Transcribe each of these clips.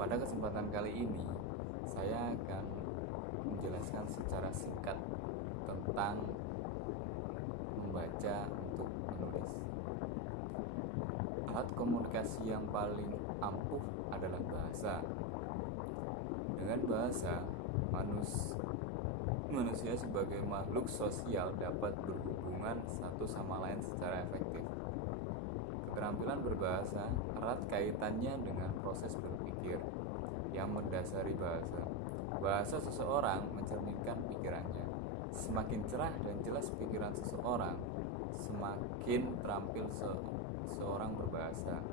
Pada kesempatan kali ini, saya akan menjelaskan secara singkat tentang membaca untuk menulis. Alat komunikasi yang paling ampuh adalah bahasa. Dengan bahasa, manusia sebagai makhluk sosial dapat berhubungan satu sama lain secara efektif. Keterampilan berbahasa erat kaitannya dengan proses berpikir yang mendasari bahasa. Bahasa seseorang mencerminkan pikirannya. Semakin cerah dan jelas pikiran seseorang, semakin terampil seseorang berbahasa.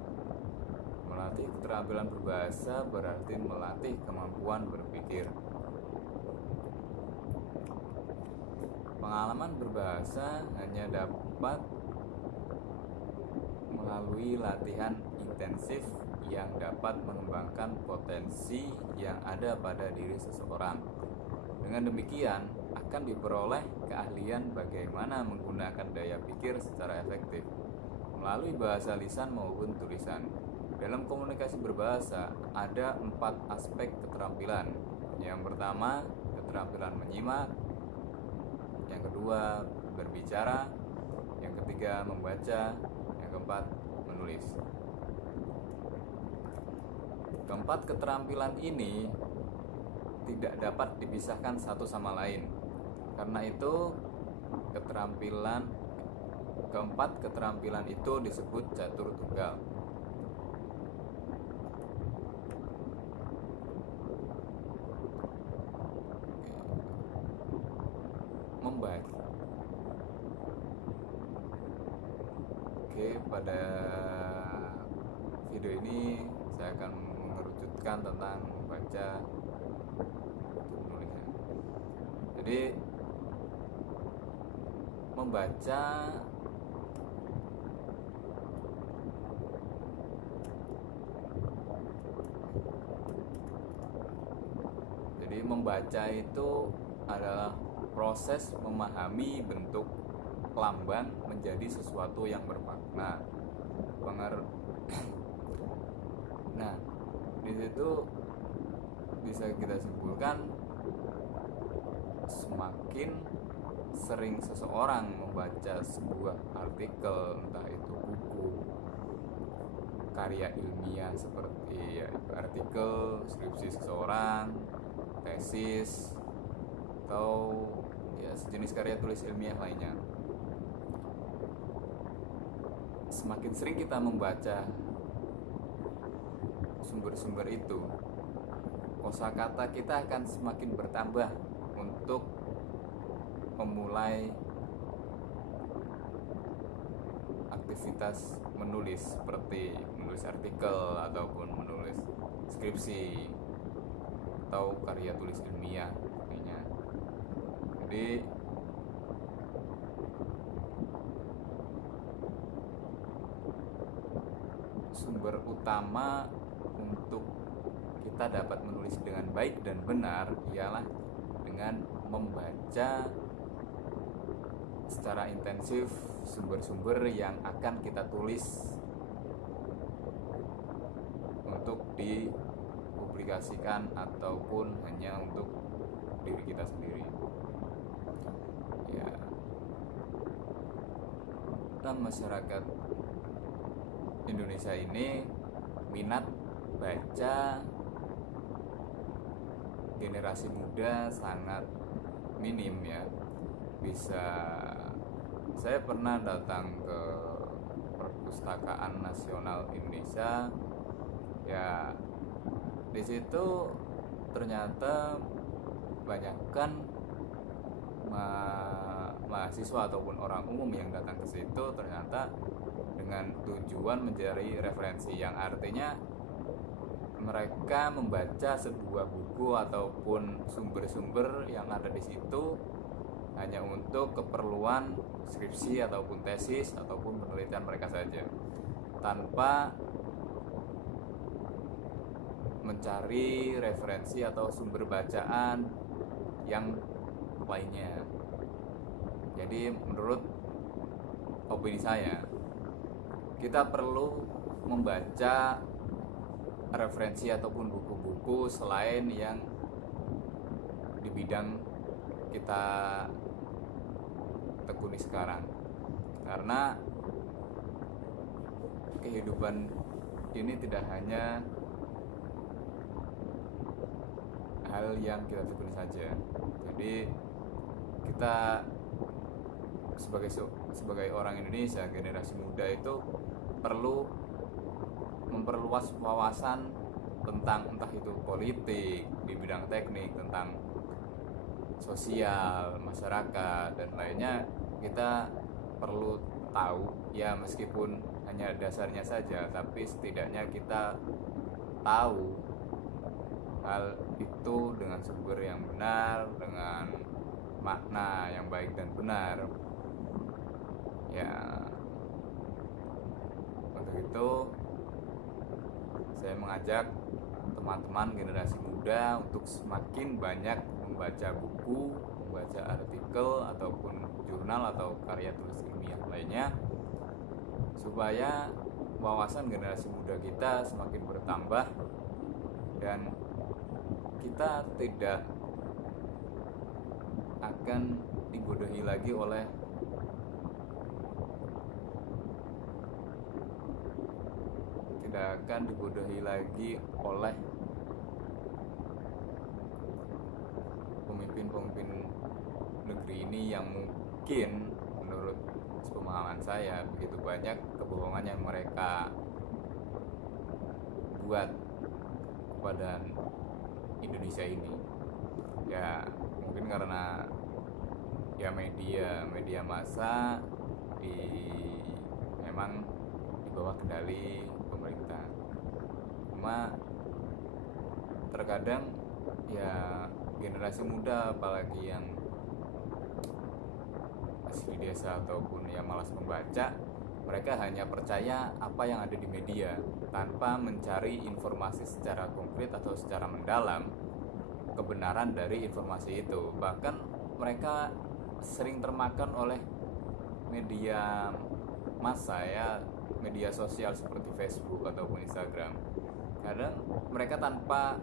Melatih keterampilan berbahasa berarti melatih kemampuan berpikir. Pengalaman berbahasa hanya dapat melalui latihan intensif yang dapat mengembangkan potensi yang ada pada diri seseorang. Dengan demikian, akan diperoleh keahlian bagaimana menggunakan daya pikir secara efektif melalui bahasa lisan maupun tulisan. Dalam komunikasi berbahasa, ada 4 aspek keterampilan. Yang pertama, keterampilan menyimak. Yang kedua, berbicara. Yang ketiga, membaca. Yang keempat, menulis. Keempat keterampilan ini tidak dapat dipisahkan satu sama lain. Karena itu, keempat keterampilan itu disebut catur tunggal. Membaca. Pada video ini saya akan mengerucutkan tentang membaca untuk menulisnya. Jadi membaca itu adalah proses memahami bentuk lambang menjadi sesuatu yang bermakna. Nah, di situ bisa kita simpulkan semakin sering seseorang membaca sebuah artikel, entah itu buku, karya ilmiah seperti artikel, skripsi seseorang, tesis, atau sejenis karya tulis ilmiah lainnya. Semakin sering kita membaca sumber-sumber itu, kosakata kita akan semakin bertambah untuk memulai aktivitas menulis seperti menulis artikel ataupun menulis skripsi atau karya tulis ilmiah lainnya. Jadi sumber utama untuk kita dapat menulis dengan baik dan benar ialah dengan membaca secara intensif sumber-sumber yang akan kita tulis untuk dipublikasikan ataupun hanya untuk diri kita sendiri. Dalam masyarakat Indonesia ini minat baca generasi muda sangat minim ya. Saya pernah datang ke Perpustakaan Nasional Indonesia. Ya, di situ ternyata banyakkan mahasiswa ataupun orang umum yang datang ke situ ternyata dengan tujuan mencari referensi, yang artinya mereka membaca sebuah buku ataupun sumber-sumber yang ada di situ hanya untuk keperluan skripsi ataupun tesis ataupun penelitian mereka saja, tanpa mencari referensi atau sumber bacaan yang lainnya. Jadi menurut opini saya, kita perlu membaca referensi ataupun buku-buku selain yang di bidang kita tekuni sekarang, karena kehidupan ini tidak hanya hal yang kita tekuni saja. Jadi kita sebagai orang Indonesia, generasi muda itu perlu memperluas wawasan tentang entah itu politik, di bidang teknik, tentang sosial, masyarakat, dan lainnya. Kita perlu tahu, ya meskipun hanya dasarnya saja, tapi setidaknya kita tahu hal itu dengan sumber yang benar, dengan makna yang baik dan benar. Ya, untuk itu saya mengajak teman-teman generasi muda untuk semakin banyak membaca buku, membaca artikel ataupun jurnal atau karya tulis ilmiah lainnya, supaya wawasan generasi muda kita semakin bertambah dan kita tidak akan dibodohi lagi oleh pemimpin-pemimpin negeri ini yang mungkin menurut pemahaman saya begitu banyak kebohongan yang mereka buat kepada Indonesia ini. Ya mungkin karena ya media massa memang di bawah kendali pemerintah. Cuma terkadang ya generasi muda, apalagi yang asli desa ataupun yang malas membaca, mereka hanya percaya apa yang ada di media tanpa mencari informasi secara konkret atau secara mendalam kebenaran dari informasi itu. Bahkan mereka sering termakan oleh media massa, ya media sosial seperti Facebook ataupun Instagram. Kadang mereka tanpa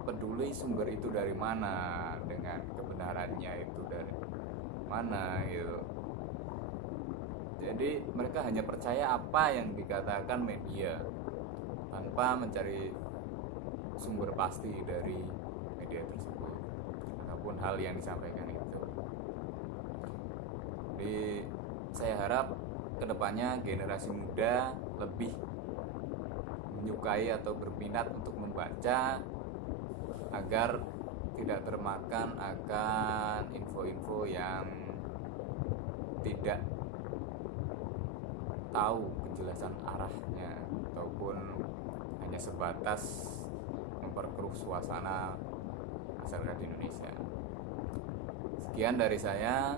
peduli sumber itu dari mana, dengan kebenarannya itu dari mana gitu. Jadi mereka hanya percaya apa yang dikatakan media tanpa mencari sumber pasti dari media tersebut ataupun hal yang disampaikan itu. Jadi saya harap kedepannya generasi muda lebih menyukai atau berminat untuk membaca agar tidak termakan akan info-info yang tidak tahu kejelasan arahnya ataupun hanya sebatas memperkeruh suasana masyarakat Indonesia. Sekian dari saya,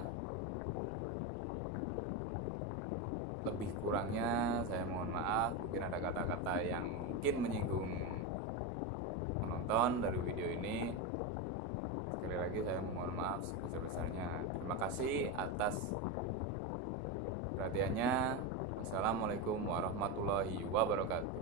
lebih kurangnya saya mohon maaf. Mungkin ada kata-kata yang mungkin menyinggung penonton dari video ini. Sekali lagi saya mohon maaf sebesar-besarnya. Terima kasih atas perhatiannya. Assalamualaikum warahmatullahi wabarakatuh.